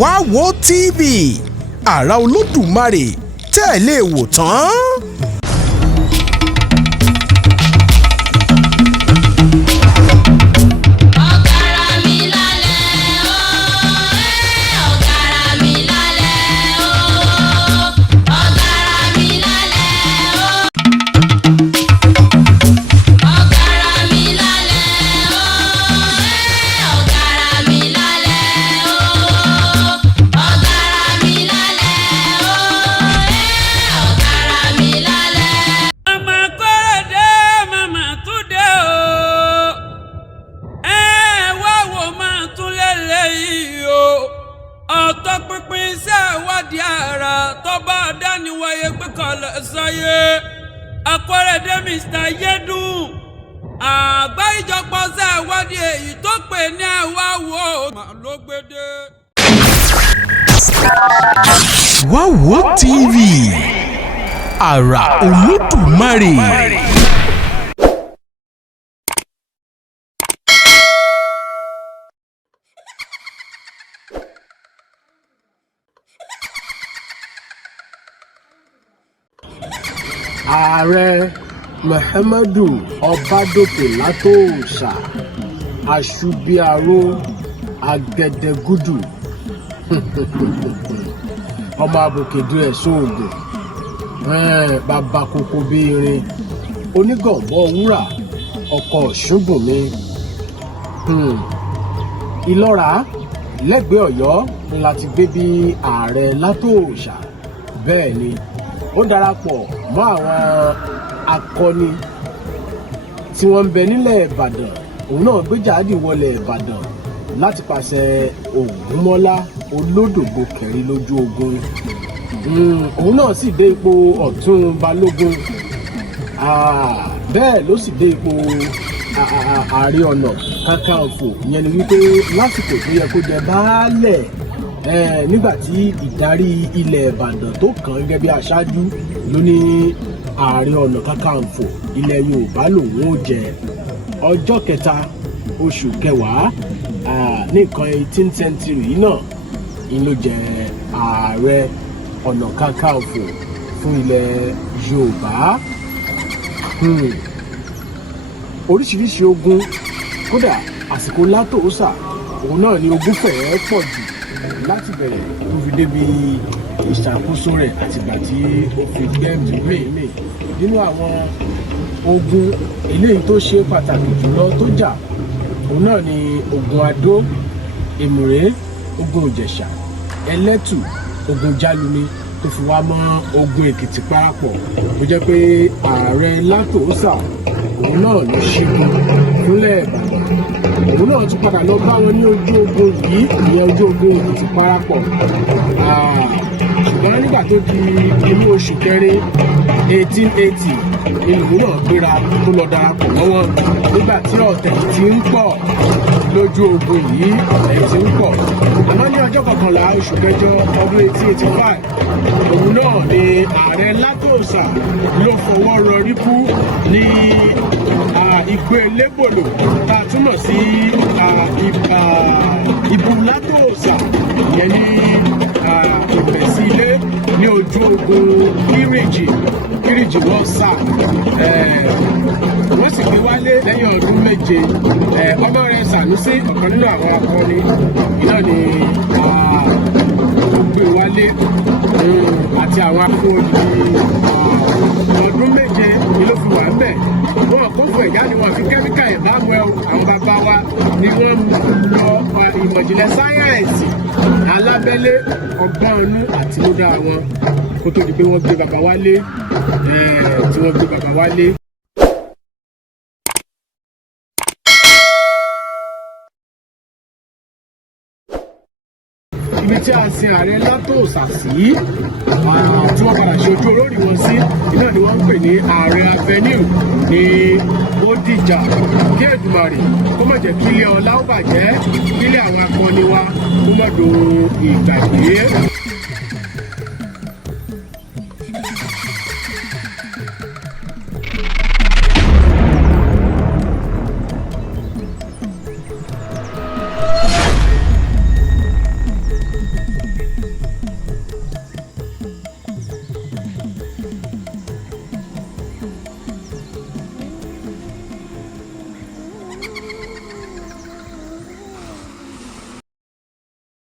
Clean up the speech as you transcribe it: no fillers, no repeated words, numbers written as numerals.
WAWO TV àrà Olódùmarè tẹ́ ẹ lè wò tán. Ọ̀tọ̀pinpin iṣẹ́ ìwádìí ara tó bá dáníwáyé gbé kalẹ̀ sáyé Akọ́rẹ́dé Mr. Yédùn àgbá ìjọpọ̀ iṣẹ́ ìwádìí èyí tó pè ní WAWO ló gbédè. WAWO TV àrà Olódùmarè. Ààrẹ Muhammadu Ọbádòkè Látòòṣà Aṣubiaro Agẹdẹgúdù ọmọ abòkèdè ẹ̀sùn ògùn bàbá kókó bí irin onígànbọ wúrà ọkọ ṣùgbùnmi Ìlọ́ra lẹ́gbẹ̀ẹ́ Ọ̀yọ́ láti gbé bí ààrẹ Látòòṣà bẹ́ẹ̀ ni ó darapọ̀ mọ́ àwọn akọni tí wọ́n ń bẹ nílẹ̀ Ìbàdàn òun náà gbé jáde wọlé Ìbàdàn láti pàṣẹ Ògúnmọ́lá Olódògbò kẹrin lójú ogun òun náà sì dé ipò ọ̀tún balógun bẹ́ẹ̀ ló sì dé ipò ààrẹ ọ̀nà kakanfò ìyẹn ni wípé lásìkò tó yẹ kó jẹ baálẹ̀ nígbà tí ìdarí ilẹ̀ Ìbàdàn tó kàn gẹ́gẹ́ bí aṣáájú ló ní ààrẹ ọ̀nà kakanfò ilẹ̀ Yorùbá lòun ó jẹ ọjọ́ kẹta oṣù kẹwàá ní nǹkan 18th century náà ló jẹ ààrẹ ọ̀nà kakanfò fún ilẹ̀ Yorùbá. Oríṣiríṣi ogun kódà àsìkò Látòòṣà òun náà ni ogun fẹ́ẹ́ pọ̀ jù láti bẹ̀rẹ̀ tó fi débi ìṣàkóso rẹ̀ àtìgbà tí ó fi gbẹ́mìí mìíràn nínú àwọn ogun eléyìí tó ṣe pàtàkì jùlọ tó jà òun náà ni ogun Adó, Èmùrè, ogun Ìjẹ̀ṣà, Ẹlẹ́tù, ogun Jálumi tó fi wá mọ́ ogun Èkìtì parapọ̀ tó jẹ́ pé ààrẹ Látòòṣà òun náà ló ṣẹ́gun fúnlẹ̀ Ìbàdàn òun náà tún padà lọ bá wọn ní ojú ogun yìí ìyẹn ojú ogun Èkìtì parapọ̀ ṣùgbọ́n nígbà tó di inú oṣù kẹrin 1880 ìlú náà gbéra tó lọ darapọ̀ mọ́ wọn nígbà tí ọ̀tẹ̀ ti ń pọ̀ lójú ogun yìí ọ̀tẹ̀ ti ń pọ̀ àmọ́ ní ọjọ́ kọkànlá oṣù kẹjọ ọdún 1885 òun náà ni ààrẹ Látòòṣà ló fọwọ́ rọrí kú ní Igbó Elébòlò tá a túmọ̀ sí Ìbú Látòòṣà ìyẹn ní ìbẹ̀sí ilé ní ojú ogun Kírìjì wọ́n sà wọ́n sì gbé wálé lẹ́yìn ọdún méje ọmọ rẹ̀ Sànúsí ọ̀kan nínú àwọn akọni iná ni ó gbé wálé àti àwọn akọni ọdún méje ni ló fi wà ń bẹ̀ wọn kó fún ẹ̀yà ni wọn fi kẹ́míkà Emmanuel àwọn bàbá wa ni wọ́n lọ ìmọ̀ ìjìnlẹ̀ sáyẹ́ǹsì alábẹ́lé ọgbọ́n inú àtinúdá wọn kó tó di pé wọ́n gbé bàbá wálé tí wọ́n gbé bàbá wálé. ibi tí a sin ààrẹ Látòòṣà sí tí wọ́n padà ṣe ojú olórí wọn sí iná ni wọ́n ń pè ní Ààrẹ Avenue ní Bódìjà kí Èdùmàrè kó má jẹ́ kí ilé ọlá ó bàjẹ́ kí ilé àwọn akọni wa kó má do ìgbàgbé.